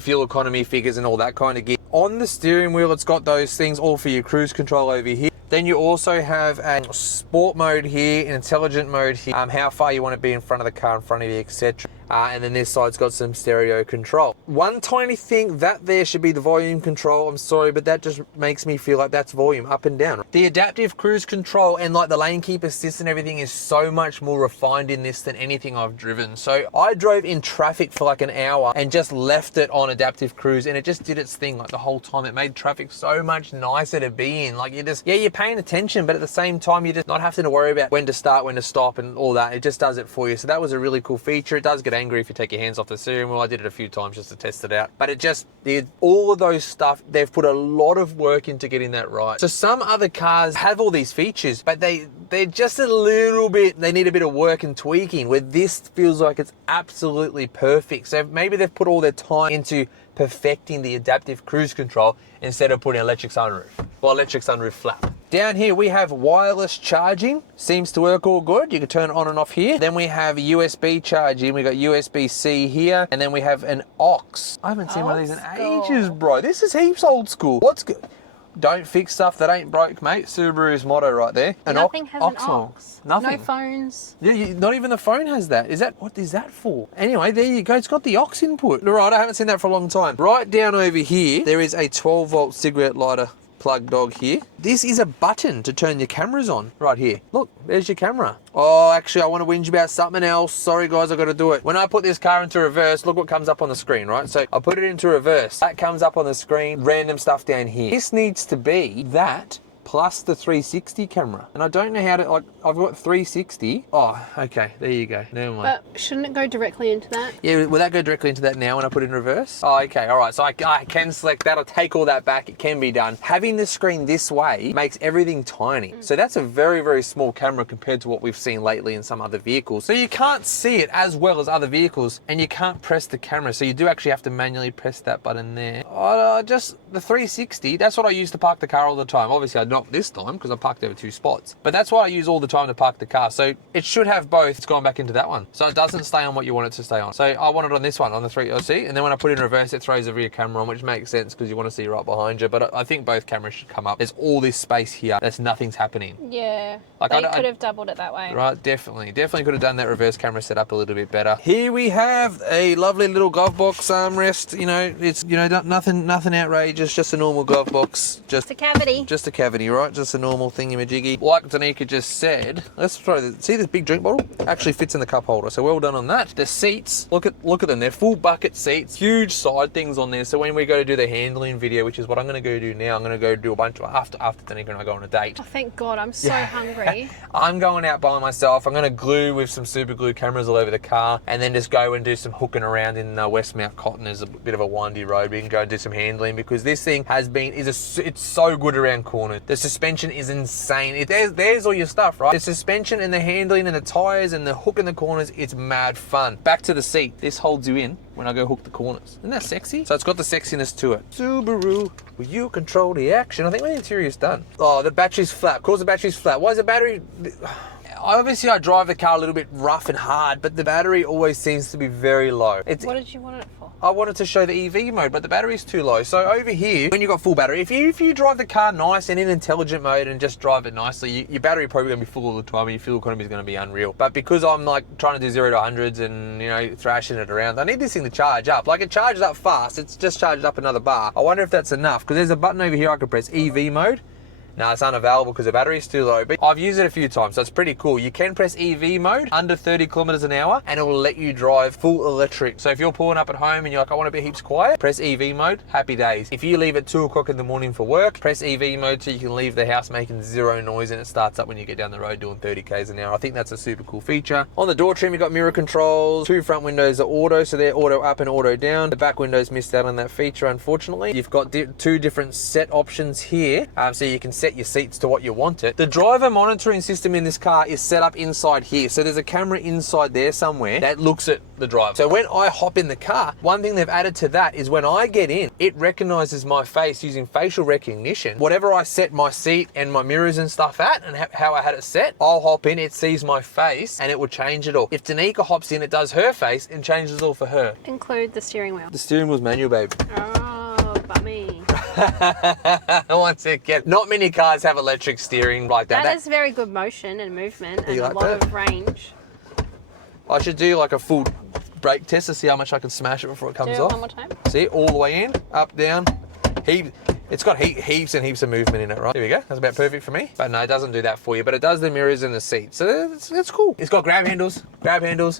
fuel economy figures and all that kind of gear. On the steering wheel, it's got those things all for your cruise control over here. Then you also have a sport mode here, an intelligent mode here, how far you want to be in front of the car in front of you, etc. And then this side's got some stereo control. One tiny thing, that there should be the volume control. I'm sorry, but that just makes me feel like that's volume up and down. The adaptive cruise control and like the lane keep assist and everything is so much more refined in this than anything I've driven. So I drove in traffic for like an hour and just left it on adaptive cruise, and it just did its thing like the whole time. It made traffic so much nicer to be in. Like you're paying attention, but at the same time, you're just not having to worry about when to start, when to stop and all that. It just does it for you. So that was a really cool feature. It does get angry if you take your hands off the steering wheel. I did it a few times just to test it out, but it just did all of those stuff. They've put a lot of work into getting that right. So some other cars have all these features, but they're just a little bit, they need a bit of work and tweaking, where this feels like it's absolutely perfect. So maybe they've put all their time into perfecting the adaptive cruise control instead of putting electric sunroof. Well, electric sunroof flap. Down here we have wireless charging. Seems to work all good. You can turn it on and off here. Then we have USB charging. We got USB-C here. And then we have an aux. I haven't seen one of these in ages, bro. This is heaps old school. What's good? Don't fix stuff that ain't broke, mate. Subaru's motto right there. Nothing has an aux. Nothing. No phones. Yeah, not even the phone has that. What is that for? Anyway, there you go. It's got the aux input. Right, I haven't seen that for a long time. Right down over here, there is a 12-volt cigarette lighter plug dog here. This is a button to turn your cameras on right here. Look, there's your camera. Oh, actually, I want to whinge about something else. Sorry, guys, I got to do it. When I put this car into reverse, look what comes up on the screen, right? So I put it into reverse. That comes up on the screen, random stuff down here. This needs to be that plus the 360 camera. And I don't know how to, like, I've got 360. Oh, okay, there you go. Never mind. But shouldn't it go directly into that? Yeah, will that go directly into that now when I put it in reverse? Oh, okay, all right. So I can select that. I'll take all that back. It can be done. Having the screen this way makes everything tiny. So that's a very, very small camera compared to what we've seen lately in some other vehicles. So you can't see it as well as other vehicles, and you can't press the camera. So you do actually have to manually press that button there. Just the 360, that's what I use to park the car all the time. Obviously, not this time because I parked over 2 spots, but that's what I use all the time to park the car. So it should have both. It's gone back into that one, so it doesn't stay on what you want it to stay on. So I want it on this one, on the 360, and then when I put it in reverse, it throws the rear camera on, which makes sense because you want to see right behind you. But I think both cameras should come up. There's all this space here. Nothing's happening. Yeah, like they could have doubled it that way. Right, definitely could have done that reverse camera setup a little bit better. Here we have a lovely little glove box armrest. You know, it's nothing outrageous, just a normal glove box. Just a cavity. Just a cavity, right? Just a normal thingy-majiggy. Like Danica just said, let's throw see this big drink bottle? Actually fits in the cup holder, so well done on that. The seats, look at them. They're full bucket seats, huge side things on there. So when we go to do the handling video, which is what I'm going to go do now, I'm going to go do a bunch of after Danica and I go on a date. Oh, thank God, I'm so hungry. I'm going out by myself. I'm going to glue with some super glue cameras all over the car, and then just go and do some hooking around in Westmount Cotton. There's a bit of a windy road. We can go and do some handling because this thing it's so good around corners. The suspension is insane. There's all your stuff, right? The suspension and the handling and the tires and the hook in the corners, it's mad fun. Back to the seat. This holds you in when I go hook the corners. Isn't that sexy? So it's got the sexiness to it. Subaru, will you control the action? I think my interior's done. Oh, the battery's flat. Of course the battery's flat. Why is the battery... Obviously, I drive the car a little bit rough and hard, but the battery always seems to be very low. What did you want it for? I wanted to show the EV mode, but the battery's too low. So over here, when you've got full battery, if you drive the car nice and in intelligent mode and just drive it nicely, your battery probably going to be full all the time and your fuel economy is going to be unreal. But because I'm like trying to do 0 to 100s and, you know, thrashing it around, I need this thing to charge up. Like, it charges up fast. It's just charged up another bar. I wonder if that's enough, because there's a button over here I could press, EV mode. No, it's unavailable because the battery's too low, but I've used it a few times, so it's pretty cool. You can press EV mode under 30 kilometers an hour and it will let you drive full electric. So if you're pulling up at home and you're like, I want to be heaps quiet, press EV mode, happy days. If you leave at 2 o'clock in the morning for work, press EV mode so you can leave the house making zero noise and it starts up when you get down the road doing 30 k's an hour. I think that's a super cool feature. On the door trim, you've got mirror controls. 2 front windows are auto, so they're auto up and auto down. The back windows missed out on that feature, unfortunately. You've got 2 different set options here, so you can set your seats to what you want it. The driver monitoring system in this car is set up inside here. So there's a camera inside there somewhere that looks at the driver. So when I hop in the car, one thing they've added to that is when I get in, it recognizes my face using facial recognition. Whatever I set my seat and my mirrors and stuff at and how I had it set, I'll hop in, it sees my face and it will change it all. If Danica hops in, it does her face and changes all for her. Include the steering wheel. The steering wheel's manual, babe. Oh, bummy. Once again, not many cars have electric steering like that. That is very good motion and movement and like a lot that? of range. I should do like a full brake test to see how much I can smash it before it comes Do it off. one more time. See, all the way in, up, down. It's got heaps and heaps of movement in it, right? There we go. That's about perfect for me. But no, it doesn't do that for you. But it does the mirrors and the seat. So that's cool. It's got grab handles,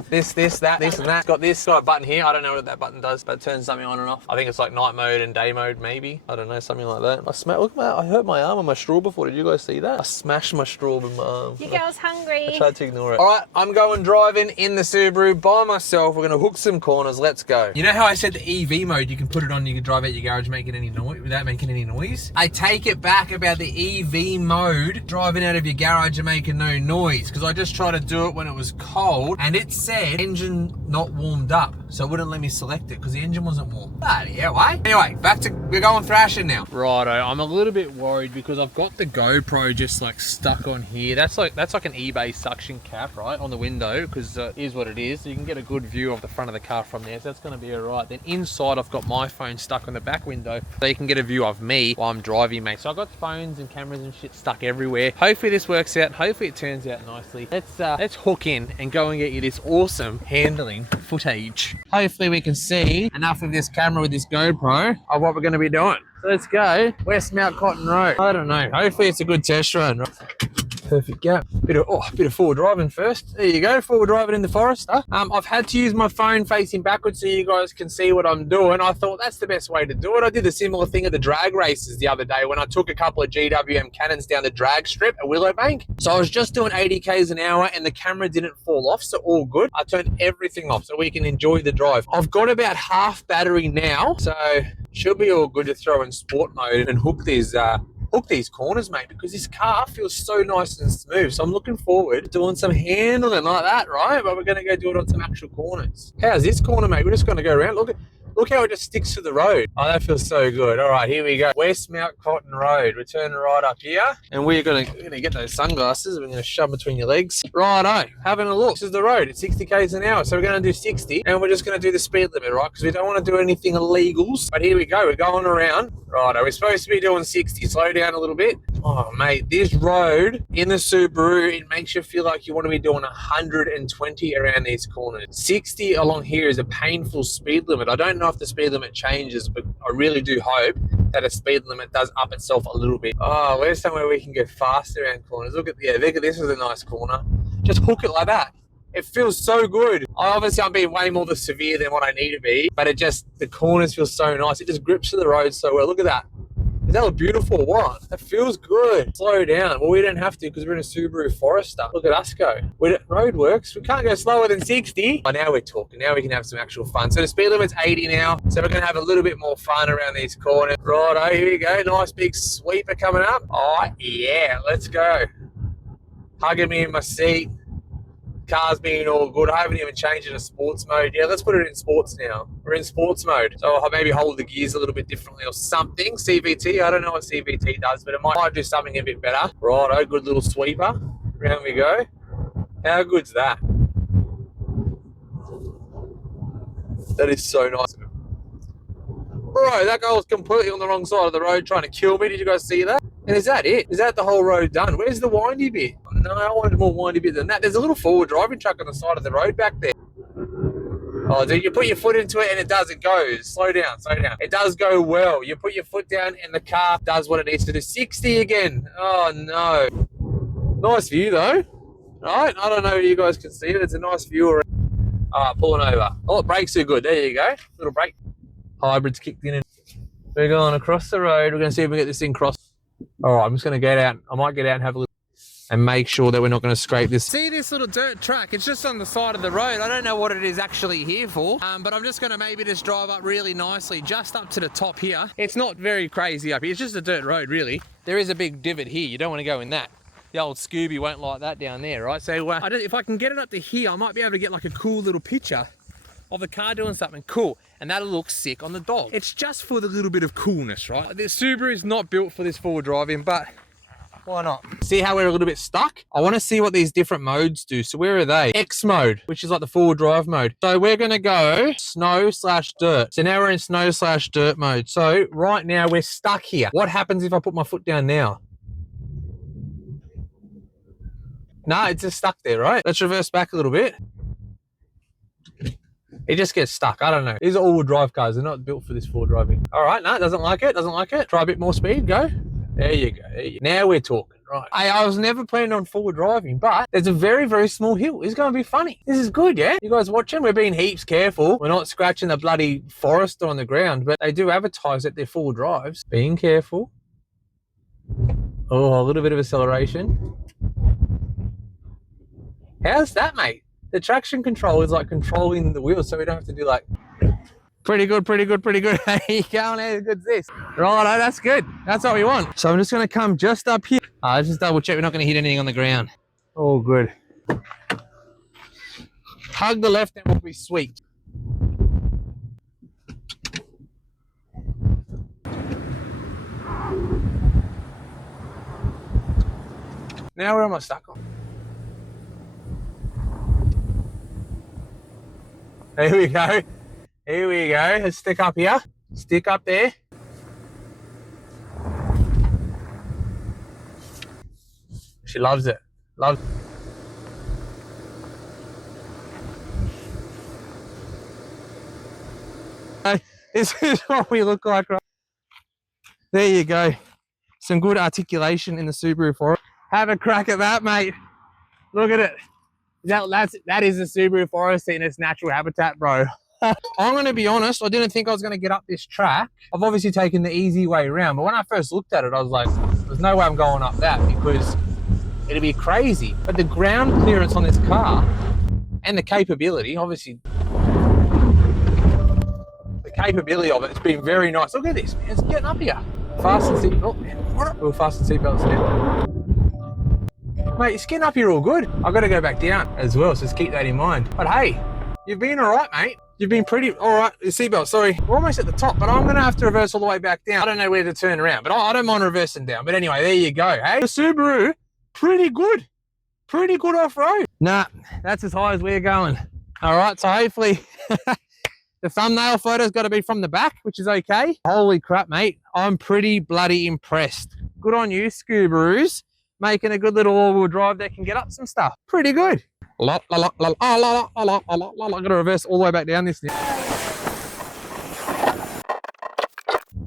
this, that, this and that. It's got this. It's got a button here. I don't know what that button does, but it turns something on and off. I think it's like night mode and day mode, maybe. I don't know, something like that. I hurt my arm on my straw before. Did you guys see that? I smashed my straw with my arm. You girl's hungry. I tried to ignore it. All right, I'm going driving in the Subaru by myself. We're going to hook some corners. Let's go. You know how I said the EV mode, you can put it on, you can drive out your garage making any noise without making any noise? I take it back about the EV mode, driving out of your garage and making no noise, because I just tried to do it when it was cold and it said engine not warmed up, so it wouldn't let me select it because the engine wasn't warm. Yeah, why? Anyway, we're going thrashing now. Righto, I'm a little bit worried because I've got the GoPro just like stuck on here. That's like an eBay suction cap, right, on the window, because it is what it is. So you can get a good view of the front of the car from there, so that's going to be all right. Then inside, I've got my phone stuck on the back window, so you can get a view of me while I'm driving, mate. So I've got phones and cameras and shit stuck everywhere. Hopefully this works out. Hopefully it turns out nicely. Let's hook in and go and get you this awesome handling footage. Hopefully we can see enough of this camera with this GoPro of what we're going to be doing. So let's go West Mount Cotton Road. I don't know. Hopefully it's a good test run. Perfect gap. Bit of forward driving first. There you go, forward driving in the Forester. I've had to use my phone facing backwards so you guys can see what I'm doing. I thought that's the best way to do it. I did a similar thing at the drag races the other day when I took a couple of GWM cannons down the drag strip at Willowbank. So I was just doing 80 k's an hour and the camera didn't fall off, so all good. I turned everything off so we can enjoy the drive. I've got about half battery now, so should be all good to throw in sport mode and hook these corners, mate, because this car feels so nice and smooth. So I'm looking forward to doing some handling like that, right? But we're going to go do it on some actual corners. How's this corner, mate? We're just going to go around. Look how it just sticks to the road. Oh, that feels so good. All right, here we go. West Mount Cotton Road. We're turning right up here. And we're going to get those sunglasses. We're going to shove between your legs. Righto, having a look. This is the road. It's 60 k's an hour. So we're going to do 60. And we're just going to do the speed limit, right? Because we don't want to do anything illegals. But here we go. We're going around. Righto, we're supposed to be doing 60. Slow down a little bit. Oh, mate, this road in the Subaru, it makes you feel like you want to be doing 120 around these corners. 60 along here is a painful speed limit. I don't know if the speed limit changes, but I really do hope that a speed limit does up itself a little bit. Oh, where's somewhere we can go faster around corners? Look at this is a nice corner. Just hook it like that. It feels so good. Obviously, I'm being way more severe than what I need to be, but the corners feel so nice. It just grips to the road so well. Look at that. Does that look beautiful? What? That feels good. Slow down. Well, we don't have to because we're in a Subaru Forester. Look at us go. Road works. We can't go slower than 60. Oh, now we're talking. Now we can have some actual fun. So the speed limit's 80 now. So we're going to have a little bit more fun around these corners. Righto, here we go. Nice big sweeper coming up. Oh, yeah. Let's go. Hugging me in my seat. Car's being all good. I haven't even changed it to sports mode. Yeah, let's put it in sports now. We're in sports mode. So I'll maybe hold the gears a little bit differently or something. CVT, I don't know what CVT does, but it might do something a bit better. Righto, good little sweeper. Round we go. How good's that? That is so nice. Bro, that guy was completely on the wrong side of the road trying to kill me. Did you guys see that? And is that it? Is that the whole road done? Where's the windy bit? No, I wanted more windy bit than that. There's a little forward driving truck on the side of the road back there. Oh, dude, you put your foot into it and it does. It goes. Slow down, slow down. It does go well. You put your foot down and the car does what it needs to do. 60 again. Oh, no. Nice view, though. Right? I don't know if you guys can see it. It's a nice view. Pulling over. Oh, it brakes are good. There you go. Little brake. Hybrids kicked in. We're going across the road. We're going to see if we can get this thing crossed. All right, I'm just going to get out. I might get out and have a look and make sure that we're not going to scrape this. See this little dirt track? It's just on the side of the road. I don't know what it is actually here for, but I'm just going to maybe just drive up really nicely, just up to the top here. It's not very crazy up here. It's just a dirt road, really. There is a big divot here. You don't want to go in that. The old Scooby won't like that down there, right? So if I can get it up to here, I might be able to get like a cool little picture of the car doing something cool, and that'll look sick on the dog. It's just for the little bit of coolness, right? The Subaru is not built for this forward driving, but why not? See how we're a little bit stuck? I want to see what these different modes do. So where are they? X mode, which is like the forward drive mode. So we're going to go snow/dirt. So now we're in snow/dirt mode. So right now we're stuck here. What happens if I put my foot down now? No, it's just stuck there, right? Let's reverse back a little bit. It just gets stuck. I don't know. These are all-wheel drive cars. They're not built for this forward driving. All right, no, doesn't like it. Doesn't like it. Try a bit more speed. Go. There you go. There you go. Now we're talking. Right. I was never planning on forward driving, but there's a very, very small hill. It's going to be funny. This is good, yeah? You guys watching? We're being heaps careful. We're not scratching the bloody Forester on the ground, but they do advertise that they're full drives. Being careful. Oh, a little bit of acceleration. How's that, mate? The traction control is like controlling the wheels, so we don't have to do like... Pretty good, pretty good, pretty good. How you going? How good's this? Righto, that's good. That's what we want. So I'm just going to come just up here. Let's just double check we're not going to hit anything on the ground. All good. Hug the left and we'll be sweet. Now where am I stuck on? Here we go. Here we go. Let's stick up here. Stick up there. She loves it. Loves it. This is what we look like, right? There you go. Some good articulation in the Subaru Forester. Have a crack at that, mate. Look at it. That is the Subaru Forester in its natural habitat, bro. I'm going to be honest, I didn't think I was going to get up this track. I've obviously taken the easy way around, but when I first looked at it, I was like, there's no way I'm going up that because it'd be crazy. But the ground clearance on this car and the capability, obviously, the capability of it's been very nice. Look at this, man. It's getting up here. Fasten seatbelt. We'll fasten seatbelts now. Mate, it's getting up here all good. I've got to go back down as well, so just keep that in mind. But hey, you've been all right, mate. You've been pretty all right. The seatbelt, sorry. We're almost at the top, but I'm going to have to reverse all the way back down. I don't know where to turn around, but I don't mind reversing down. But anyway, there you go, hey? The Subaru, pretty good. Pretty good off-road. Nah, that's as high as we're going. All right, so hopefully the thumbnail photo's got to be from the back, which is okay. Holy crap, mate. I'm pretty bloody impressed. Good on you, Subarus. Making a good little all-wheel drive that can get up some stuff. Pretty good. I'm going to reverse all the way back down this now.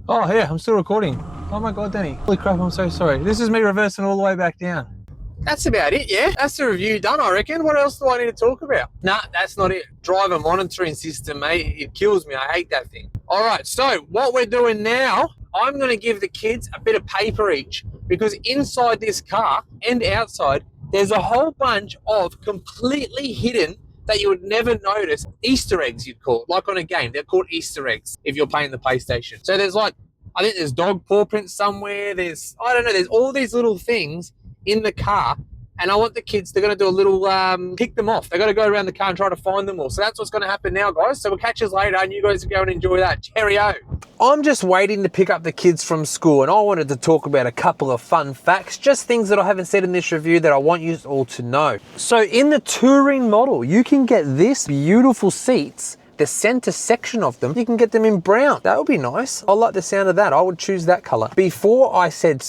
Oh, yeah, I'm still recording. Oh my God, Danny. Holy crap, I'm so sorry. This is me reversing all the way back down. That's about it, yeah? That's the review done, I reckon. What else do I need to talk about? Nah, that's not it. Driver monitoring system, mate. It kills me. I hate that thing. All right, so what we're doing now, I'm going to give the kids a bit of paper each because inside this car and outside, there's a whole bunch of completely hidden that you would never notice. Easter eggs, you'd call it. Like on a game, they're called Easter eggs if you're playing the PlayStation. So there's like, I think there's dog paw prints somewhere. There's, I don't know, there's all these little things in the car and I want the kids, they're going to do a little pick them off. They're going to go around the car and try to find them all. So that's what's going to happen now, guys. So we'll catch you later, and you guys go and enjoy that. Cheerio. I'm just waiting to pick up the kids from school, and I wanted to talk about a couple of fun facts, just things that I haven't said in this review that I want you all to know. So in the touring model, you can get this beautiful seats. The center section of them, you can get them in brown. That would be nice. I like the sound of that. I would choose that color. Before I said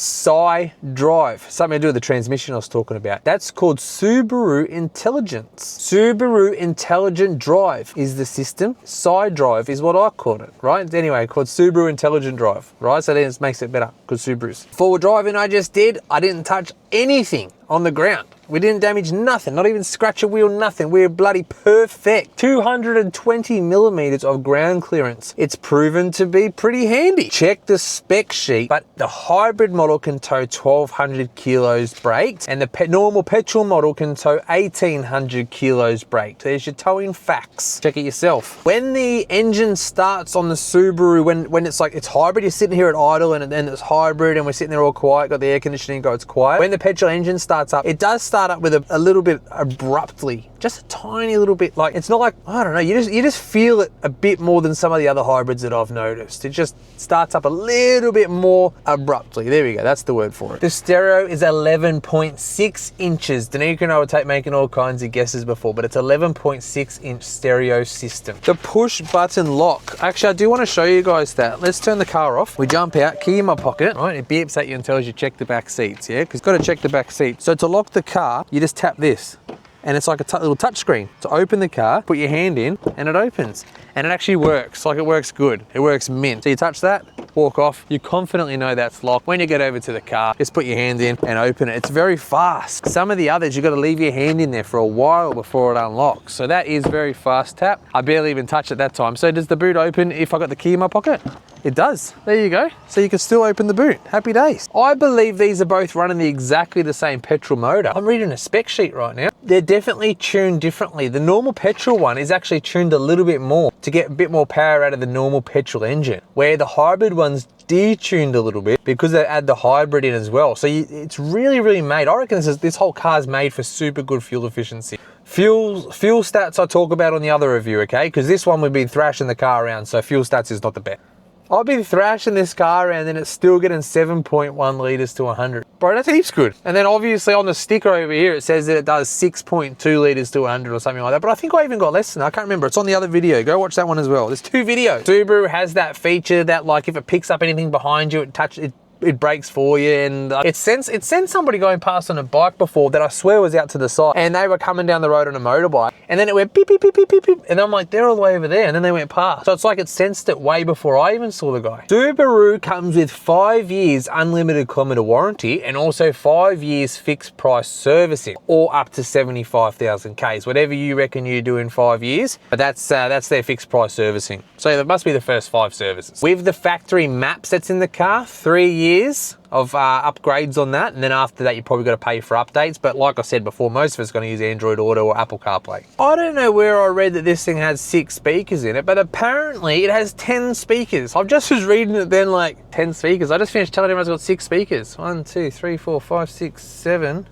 drive, something to do with the transmission I was talking about. That's called Subaru Intelligence. Subaru Intelligent Drive is the system. Drive is what I called it, right? Anyway, called Subaru Intelligent Drive, right? So then it makes it better, because Subarus. Forward driving I just did, I didn't touch anything on the ground. We didn't damage nothing, not even scratch a wheel, nothing. We're bloody perfect. 220 millimeters of ground clearance. It's proven to be pretty handy. Check the spec sheet, but the hybrid model can tow 1200 kilos braked, and the normal petrol model can tow 1800 kilos braked. There's your towing facts. Check it yourself. When the engine starts on the Subaru, when it's like, it's hybrid, you're sitting here at idle, and then it's hybrid, and we're sitting there all quiet, got the air conditioning, got it's quiet. When the petrol engine starts up, it does start up with a little bit abruptly, just a tiny little bit. Like, it's not like, I don't know, you just feel it a bit more than some of the other hybrids that I've noticed. It just starts up a little bit more abruptly. There we go, that's the word for it. The stereo is 11.6 inches. Danica and I were making all kinds of guesses before, but it's 11.6 inch stereo system. The push button lock. Actually, I do want to show you guys that. Let's turn the car off. We jump out, key in my pocket, right? It beeps at you and tells you check the back seats, yeah? Because you've got to check the back seat. So to lock the car, you just tap this, and it's like a little touch screen. To open the car, put your hand in, and it opens. And it actually works, like it works good. It works mint. So you touch that, walk off, you confidently know that's locked. When you get over to the car, just put your hand in and open it. It's very fast. Some of the others, you've got to leave your hand in there for a while before it unlocks. So that is very fast tap. I barely even touched it that time. So does the boot open if I got the key in my pocket? It does. There you go. So you can still open the boot. Happy days. I believe these are both running exactly the same petrol motor. I'm reading a spec sheet right now. They're definitely tuned differently. The normal petrol one is actually tuned a little bit more to get a bit more power out of the normal petrol engine, where the hybrid one's detuned a little bit because they add the hybrid in as well. So it's really, really made. I reckon this whole car is made for super good fuel efficiency. Fuel stats I talk about on the other review, okay? Because this one we've been thrashing the car around, so fuel stats is not the best. I've been thrashing this car around and it's still getting 7.1 litres to 100. Bro, that's heaps good. And then obviously on the sticker over here, it says that it does 6.2 litres to 100 or something like that. But I think I even got less than that. I can't remember. It's on the other video. Go watch that one as well. There's 2 videos. Subaru has that feature that, like, if it picks up anything behind you, it brakes for you, and it sent somebody going past on a bike before that I swear was out to the side, and they were coming down the road on a motorbike, and then it went beep, beep, beep, beep, beep, beep, and I'm like, they're all the way over there, and then they went past. So it's like it sensed it way before I even saw the guy. Subaru comes with 5 years unlimited kilometer warranty, and also 5 years fixed price servicing, or up to 75,000 Ks, whatever you reckon you do in 5 years, but that's their fixed price servicing. So that must be the first 5 services. With the factory maps that's in the car, 3 years of upgrades on that, and then after that you probably got to pay for updates. But like I said before, most of us are going to use Android Auto or Apple CarPlay. I don't know where I read that this thing has 6 speakers in it, but apparently it has 10 speakers. I just was reading it then, like 10 speakers. I just finished telling everyone it's got 6 speakers. 1, 2, 3, 4, 5, 6, 7.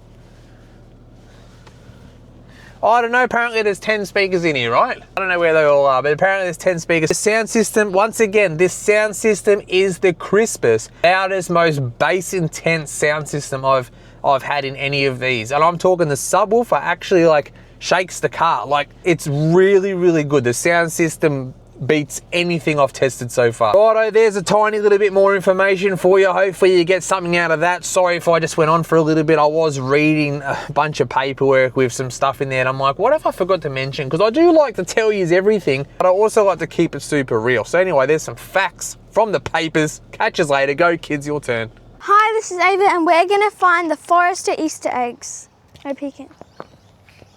I don't know, apparently there's 10 speakers in here, right? I don't know where they all are, but apparently there's 10 speakers. The sound system, once again, this sound system is the crispest, loudest, most bass intense sound system I've had in any of these. And I'm talking the subwoofer actually like shakes the car. Like, it's really, really good. The sound system beats anything I've tested so far. Righto, there's a tiny little bit more information for you. Hopefully you get something out of that. Sorry if I just went on for a little bit. I was reading a bunch of paperwork with some stuff in there, and I'm like, what if I forgot to mention? Because I do like to tell you everything, but I also like to keep it super real. So anyway, there's some facts from the papers. Catch us later. Go kids, your turn. Hi, this is Ava, and we're gonna find the Forester Easter eggs. No peeking.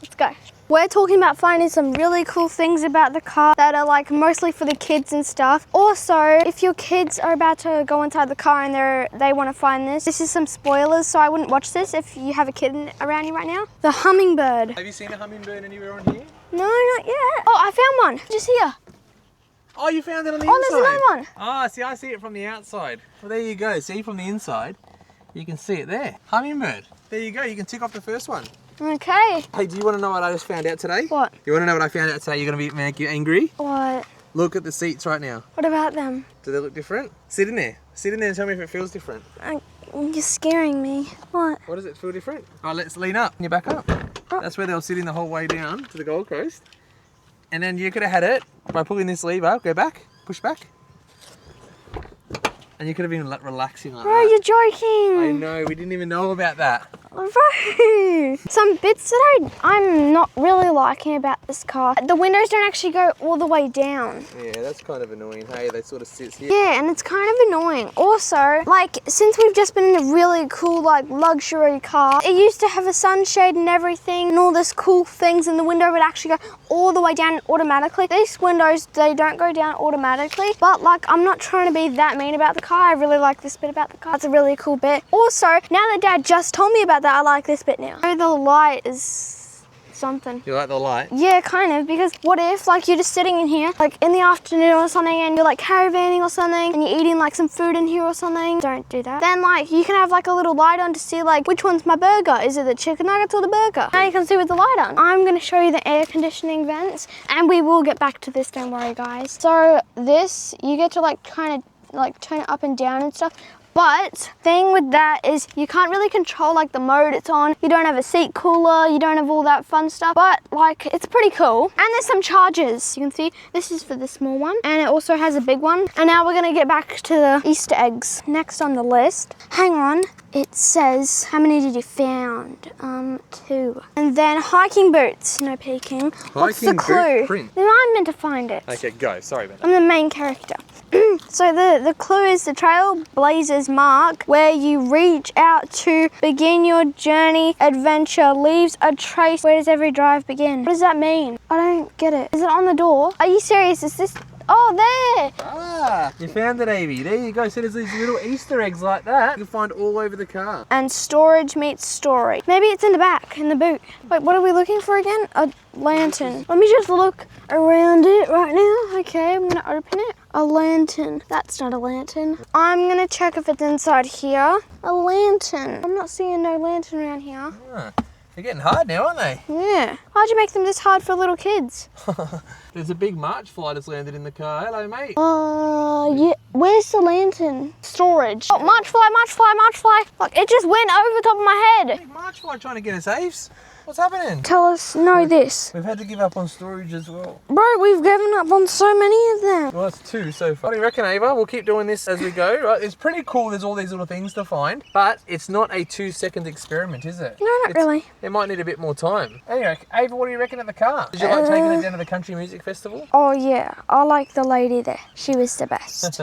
Let's go. We're talking about finding some really cool things about the car that are like mostly for the kids and stuff. Also, if your kids are about to go inside the car and they want to find this is some spoilers, so I wouldn't watch this if you have a kid around you right now. The hummingbird. Have you seen a hummingbird anywhere on here? No, not yet. Oh, I found one, just here. Oh, you found it on the inside? Oh, there's another one. Ah, see, I see it from the outside. Well, there you go. See, from the inside, you can see it there. Hummingbird. there you go. You can tick off the first one. Okay. Hey, do you want to know what I just found out today? What? You want to know what I found out today? You're going to make you angry? What? Look at the seats right now. What about them? Do they look different? Sit in there. Sit in there and tell me if it feels different. You're scaring me. What? What does it feel different? Oh, let's lean up. And you back up. Oh. That's where they'll sit in the whole way down to the Gold Coast. And then you could have had it by pulling this lever. Go back. Push back. And you could have been relaxing like Bro, that. you're joking. I know. We didn't even know about that. Bro, some bits that I'm not really liking about this car. The windows don't actually go all the way down. Yeah, that's kind of annoying. Hey, they sort of sit here. Yeah, and it's kind of annoying. Also, like, since we've just been in a really cool, like, luxury car, it used to have a sunshade and everything and all this cool things, and the window would actually go all the way down automatically. These windows, they don't go down automatically, but, like, I'm not trying to be that mean about the car. I really like this bit about the car. It's a really cool bit. Also, now that Dad just told me about that, I like this bit now. So the light is something. You like the light? Yeah, kind of, because what if, like, you're just sitting in here, like, in the afternoon or something, and you're, like, caravanning or something, and you're eating, like, some food in here or something. Don't do that. Then, like, you can have, like, a little light on to see, like, which one's my burger. Is it the chicken nuggets or the burger? Now you can see with the light on. I'm going to show you the air conditioning vents, and we will get back to this, don't worry, guys. So this, you get to, like, kind of, like, turn it up and down and stuff. But thing with that is you can't really control like the mode it's on. You don't have a seat cooler, you don't have all that fun stuff, but like it's pretty cool. And there's some chargers. You can see this is for the small one and it also has a big one. And now we're gonna get back to the Easter eggs. Next on the list, hang on, it says, how many did you found? 2. And then hiking boots, no peeking. What's the Hiking clue? boot print. Then I'm meant to find it. Okay, go. Sorry about that. I'm the main character. So the clue is the trailblazer's mark, where you reach out to begin your journey. Adventure leaves a trace. Where does every drive begin? What does that mean? I don't get it. Is it on the door? Are you serious? Is this? Oh, there! Ah, you found it, Avie. There you go. So there's these little Easter eggs like that you can find all over the car. And storage meets story. Maybe it's in the back, in the boot. Wait, what are we looking for again? A lantern. Let me just look around it right now. Okay, I'm gonna open it. A lantern. That's not a lantern. I'm gonna check if it's inside here. A lantern. I'm not seeing no lantern around here. Ah, they're getting hard now, aren't they? Yeah. Why'd you make them this hard for little kids? There's a big March fly that's landed in the car. Hello, mate. Yeah. Where's the lantern? Storage. Oh, March fly, March fly, March fly. Look, it just went over the top of my head. Hey, March fly trying to get us, Aves. What's happening? Tell us, know this. We've had to give up on storage as well. Bro, we've given up on so many of them. Well, that's 2 so far. What do you reckon, Ava? We'll keep doing this as we go, right? It's pretty cool. There's all these little things to find, but it's not a 2-second experiment, is it? No, not really. It might need a bit more time. Anyway, Ava, what do you reckon of the car? Did you like taking it down to the country music festival? Oh yeah, I like the lady there. She was the best.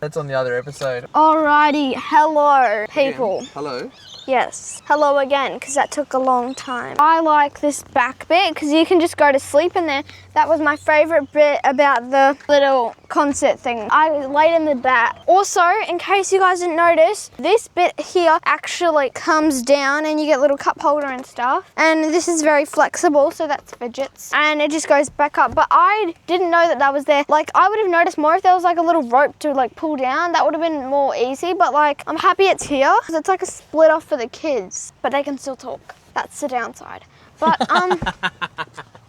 That's on the other episode. Alrighty, hello people. Again. Hello. Yes, hello again, because that took a long time. I like this back bit because you can just go to sleep in there. That was my favorite bit about the little concert thing. I laid in the back. Also, in case you guys didn't notice, this bit here actually comes down and you get a little cup holder and stuff. And this is very flexible, so that's fidgets. And it just goes back up. But I didn't know that that was there. Like, I would have noticed more if there was like a little rope to like pull down. That would have been more easy. But like, I'm happy it's here because it's like a split off for the kids, but they can still talk. That's the downside. But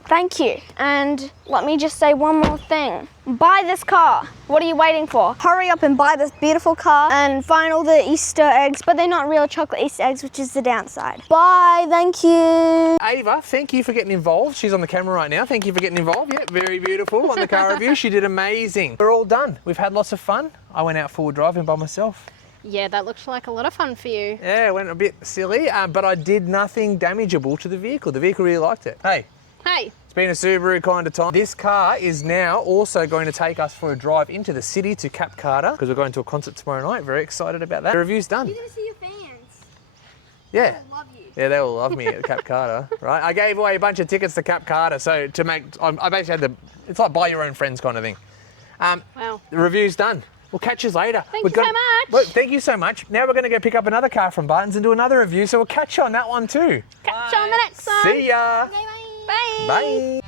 thank you. And let me just say one more thing. Buy this car. What are you waiting for? Hurry up and buy this beautiful car and find all the Easter eggs, but they're not real chocolate Easter eggs, which is the downside. Bye, thank you. Ava, thank you for getting involved. She's on the camera right now. Thank you for getting involved. Yeah, very beautiful on the car review. She did amazing. We're all done. We've had lots of fun. I went out forward driving by myself. Yeah, that looks like a lot of fun for you. Yeah, it went a bit silly, but I did nothing damageable to the vehicle. The vehicle really liked it. Hey. Hey. It's been a Subaru kind of time. This car is now also going to take us for a drive into the city to Cap Carter because we're going to a concert tomorrow night. Very excited about that. The review's done. You're gonna see your fans. Yeah. They'll love you. Yeah, they will love me at Cap Carter, right? I gave away a bunch of tickets to Cap Carter, so to make, I basically had it's like buy your own friends kind of thing. Wow. The review's done. We'll catch you later. Thank you so much. Well, thank you so much. Now we're going to go pick up another car from Bartons and do another review, so we'll catch you on that one too. Catch you on the next one. See ya. Bye. Bye.